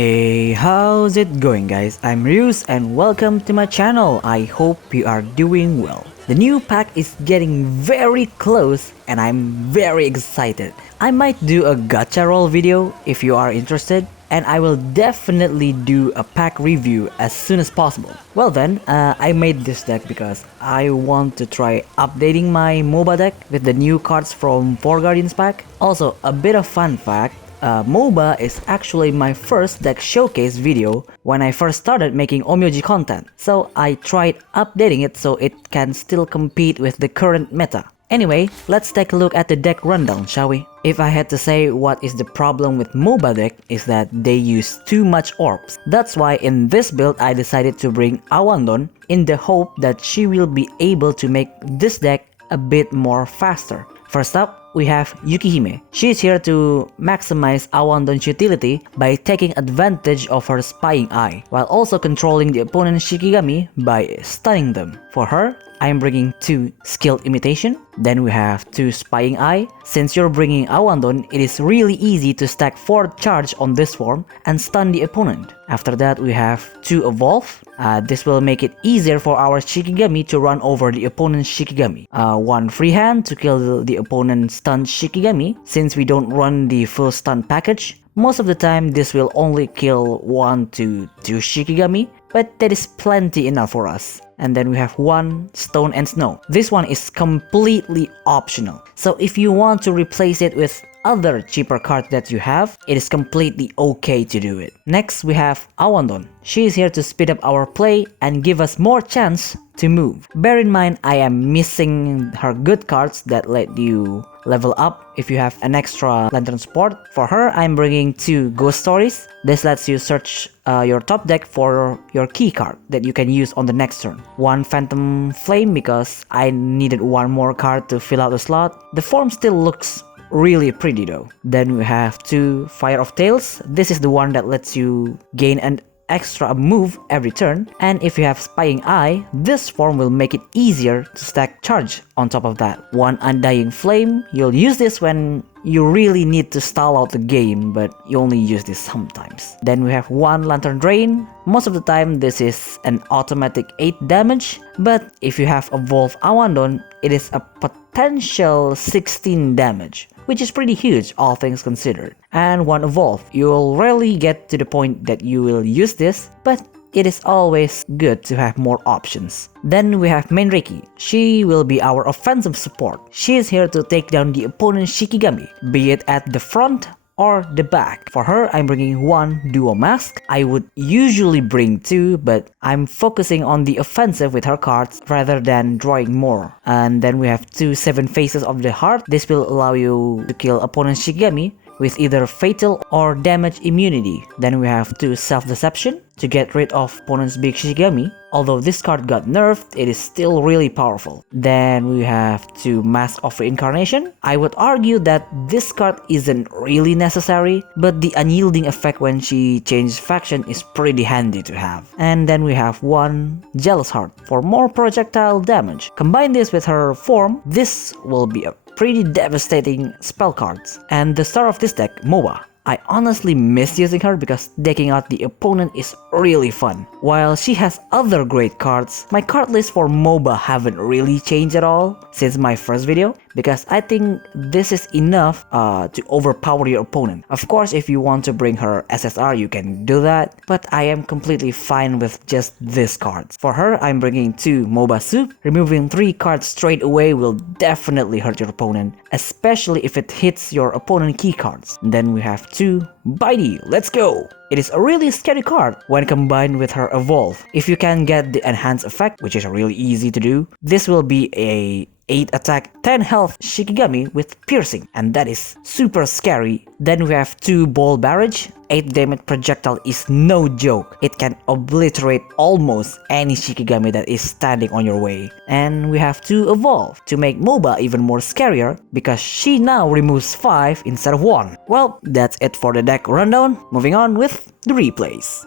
Hey, how's it going guys? I'm Ryus and welcome to my channel. I hope you are doing well. The new pack is getting very close and I'm very excited. I might do a gacha roll video if you are interested, and I will definitely do a pack review as soon as possible. Well then, I made this deck because I want to try updating my Mouba deck with the new cards from 4 Guardians pack. Also, a bit of fun fact. Mouba is actually my first deck showcase video when I first started making Onmyoji content, so I tried updating it so it can still compete with the current meta. Anyway, let's take a look at the deck rundown, shall we? If I had to say what is the problem with Mouba deck is that they use too much orbs. That's why in this build I decided to bring Awandon in the hope that she will be able to make this deck a bit more faster. First up, we have Yukihime. She is here to maximize Awandon's utility by taking advantage of her spying eye, while also controlling the opponent's Shikigami by stunning them. For her, I am bringing 2 skilled imitation. Then we have 2 spying eye. Since you're bringing Awandon, it is really easy to stack 4 charge on this form and stun the opponent. After that, we have 2 evolve. This will make it easier for our Shikigami to run over the opponent's Shikigami. 1 free hand to kill the opponent's stunned Shikigami. Since we don't run the full stun package, most of the time this will only kill 1 to 2 Shikigami, but that is plenty enough for us. And then we have 1 Stone and Snow. This one is completely optional, so if you want to replace it with other cheaper cards that you have, it is completely okay to do it. Next we have Awandon. She is here to speed up our play and give us more chance to move. Bear in mind I am missing her good cards that let you level up if you have an extra lantern support. For her, I'm bringing 2 ghost stories. This lets you search your top deck for your key card that you can use on the next turn. 1 phantom flame because I needed 1 more card to fill out the slot. The form still looks really pretty though. Then we have 2 Fire of Tails. This is the one that lets you gain an extra move every turn, and if you have Spying Eye, this form will make it easier to stack charge on top of that. 1 Undying Flame. You'll use this when you really need to stall out the game, but you only use this sometimes. Then we have 1 Lantern Drain. Most of the time this is an automatic 8 damage, but if you have Evolve Awandon, it is a potential 16 damage, which is pretty huge all things considered. And 1 evolve. You'll rarely get to the point that you will use this, but it is always good to have more options. Then we have Main Reiki. She will be our offensive support. She is here to take down the opponent's Shikigami, be it at the front or the back. For her, I'm bringing 1 Duo Mask. I would usually bring 2, but I'm focusing on the offensive with her cards rather than drawing more. And then we have 2 Seven Faces of the Heart. This will allow you to kill opponent's Shikigami with either fatal or damage immunity. Then we have 2 Self-Deception to get rid of opponent's big Shikigami. Although this card got nerfed, it is still really powerful. Then we have 2 Mask of Reincarnation. I would argue that this card isn't really necessary, but the unyielding effect when she changes faction is pretty handy to have. And then we have 1 Jealous Heart for more projectile damage. Combine this with her form, this will be a pretty devastating spell cards. And the star of this deck, Mouba. I honestly miss using her because decking out the opponent is really fun. While she has other great cards, my card list for Mouba haven't really changed at all since my first video, because I think this is enough to overpower your opponent. Of course, if you want to bring her SSR, you can do that, but I am completely fine with just this cards. For her, I'm bringing 2 Mouba Soup. Removing 3 cards straight away will definitely hurt your opponent, especially if it hits your opponent key cards. Then we have 2 Bitey. Let's go! It is a really scary card when combined with her Evolve. If you can get the Enhance effect, which is really easy to do, this will be a 8 attack, 10 health Shikigami with piercing, and that is super scary. Then we have 2 Ball Barrage. 8 damage projectile is no joke. It can obliterate almost any Shikigami that is standing on your way. And we have 2 Evolve to make Mouba even more scarier because she now removes 5 instead of 1. Well, that's it for the deck rundown. Moving on with the replays.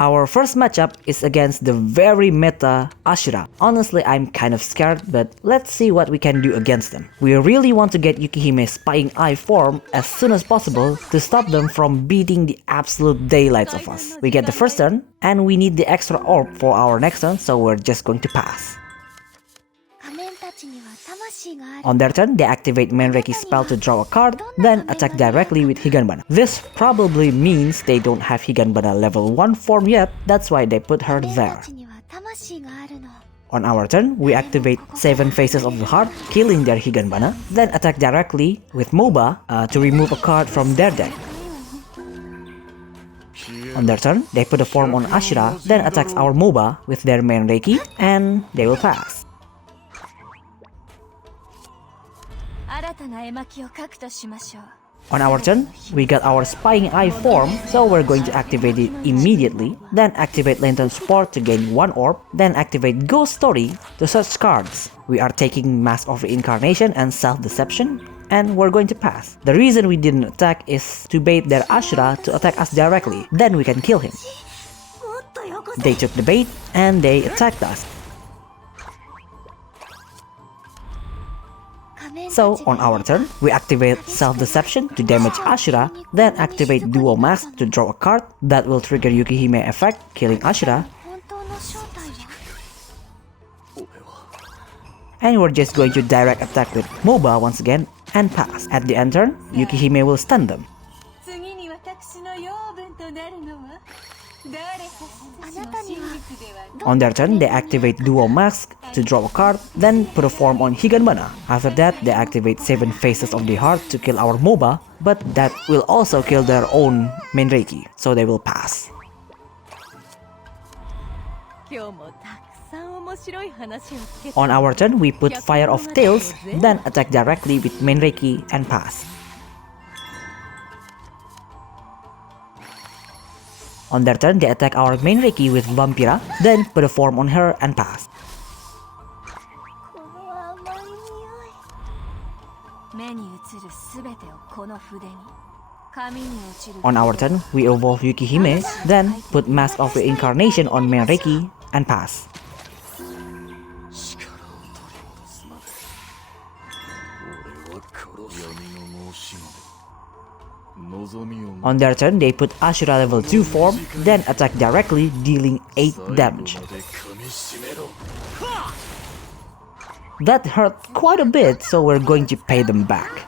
Our first matchup is against the very meta Ashura. Honestly, I'm kind of scared, but let's see what we can do against them. We really want to get Yukihime's Spying Eye form as soon as possible to stop them from beating the absolute daylights of us. We get the first turn, and we need the extra orb for our next turn, so we're just going to pass. On their turn, they activate Menreiki's spell to draw a card, then attack directly with Higanbana. This probably means they don't have Higanbana level 1 form yet, that's why they put her there. On our turn, we activate 7 Faces of the Heart, killing their Higanbana, then attack directly with Mouba to remove a card from their deck. On their turn, they put a form on Ashura, then attacks our Mouba with their Menreiki, and they will pass. On our turn, we got our Spying Eye form, so we're going to activate it immediately, then activate Lantern Support to gain 1 orb, then activate Ghost Story to search cards. We are taking Mask of Reincarnation and Self-Deception, and we're going to pass. The reason we didn't attack is to bait their Ashura to attack us directly, then we can kill him. They took the bait, and they attacked us. So, on our turn, we activate Self-Deception to damage Ashura, then activate Dual Mask to draw a card that will trigger Yukihime effect, killing Ashura. And we're just going to direct attack with Mouba once again and pass. At the end turn, Yukihime will stun them. On their turn, they activate Dual Mask to draw a card, then put a form on Higanbana. After that, they activate 7 Faces of the Heart to kill our Mouba, but that will also kill their own Menreiki, so they will pass. On our turn, we put Fire of Tails, then attack directly with Menreiki and pass. On their turn, they attack our Menreiki with Vampira, then put a form on her and pass. On our turn, we evolve Yukihime, then put Mask of Reincarnation on Menreiki and pass. On their turn, they put Ashura level 2 form, then attack directly, dealing 8 damage. That hurt quite a bit, so we're going to pay them back.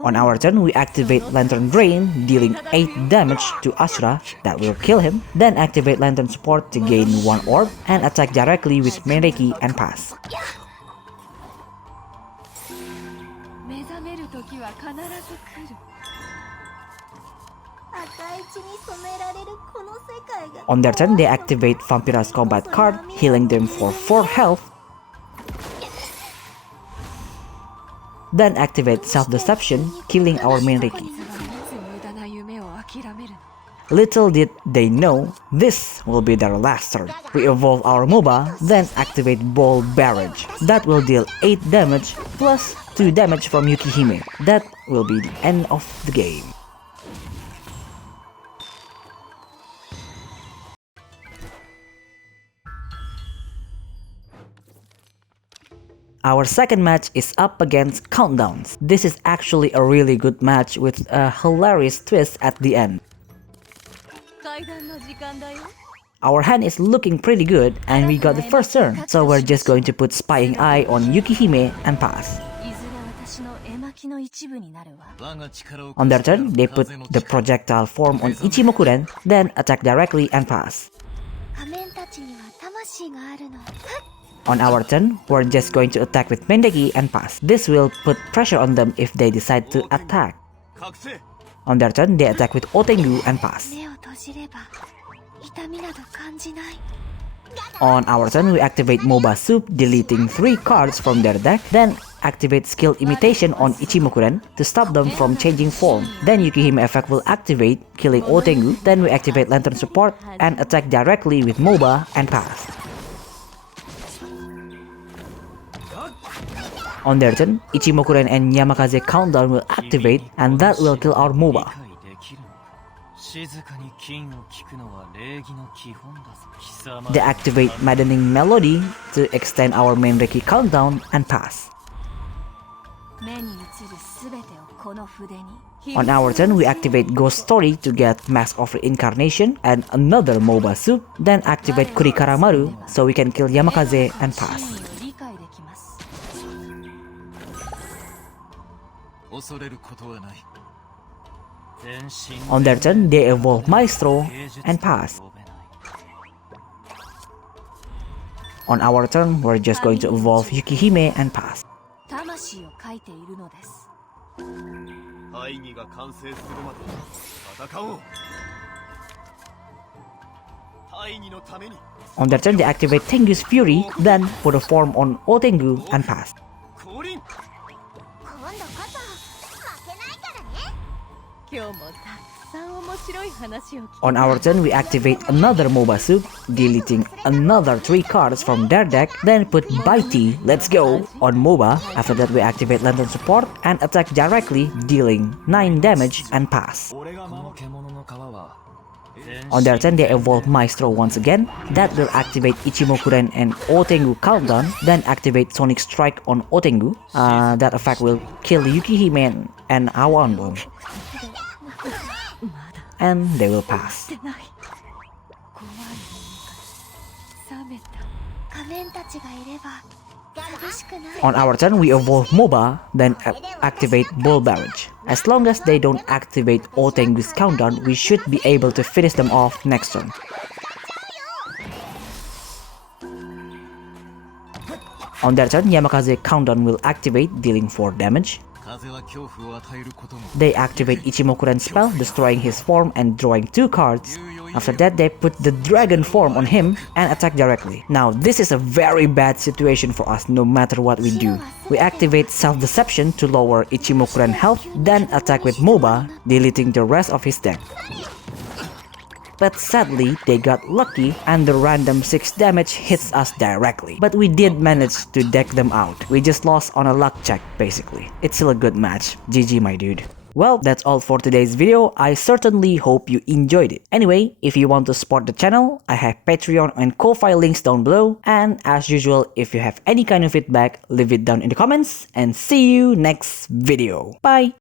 On our turn, we activate Lantern Drain, dealing 8 damage to Ashura, that will kill him, then activate Lantern Support to gain 1 orb, and attack directly with Menreiki and pass. On their turn, they activate Vampira's Combat card, healing them for 4 health, then activate Self-Deception, killing our Menreiki. Little did they know, this will be their last turn. We evolve our Mouba, then activate Ball Barrage. That will deal 8 damage, plus 2 damage from Yukihime. That will be the end of the game. Our second match is up against Countdowns. This is actually a really good match with a hilarious twist at the end. Our hand is looking pretty good and we got the first turn, so we're just going to put Spying Eye on Yukihime and pass. On their turn, they put the projectile form on Ichimokuren, then attack directly and pass. On our turn, we're just going to attack with Menreiki and pass. This will put pressure on them if they decide to attack. On their turn, they attack with Otengu and pass. On our turn, we activate Mouba Soup, deleting 3 cards from their deck, then activate Skill Imitation on Ichimokuren to stop them from changing form. Then Yukihime effect will activate, killing Otengu, then we activate Lantern Support and attack directly with Mouba and pass. On their turn, Ichimokuren and Yamakaze countdown will activate and that will kill our Mouba. They activate Maddening Melody to extend our main Reiki countdown and pass. On our turn, we activate Ghost Story to get Mask of Reincarnation and another Mouba soup, then activate Kurikaramaru so we can kill Yamakaze and pass. On their turn, they evolve Maestro and pass. On our turn, we're just going to evolve Yukihime and pass. On their turn, they activate Tengu's Fury, then put a form on Otengu and pass. On our turn, we activate another Mouba soup, deleting another 3 cards from their deck, then put Baiti, let's go, on Mouba. After that, we activate Lantern Support and attack directly, dealing 9 damage and pass. On their turn, they evolve Maestro once again. That will activate Ichimokuren and Otengu countdown, then activate Sonic Strike on Otengu. That effect will kill Yukihime and Awan Bomb. And they will pass. On our turn, we evolve Mouba, then activate Bull Barrage. As long as they don't activate Otengu's countdown, we should be able to finish them off next turn. On their turn, Yamakaze countdown will activate, dealing 4 damage. They activate Ichimokuren's spell, destroying his form and drawing 2 cards. After that, they put the dragon form on him and attack directly. Now, this is a very bad situation for us no matter what we do. We activate Self-Deception to lower Ichimokuren's health, then attack with Mouba, deleting the rest of his deck. But sadly, they got lucky and the random 6 damage hits us directly. But we did manage to deck them out. We just lost on a luck check basically. It's still a good match. GG my dude. Well, that's all for today's video. I certainly hope you enjoyed it. Anyway, if you want to support the channel, I have Patreon and Ko-Fi links down below. And as usual, if you have any kind of feedback, leave it down in the comments and see you next video. Bye!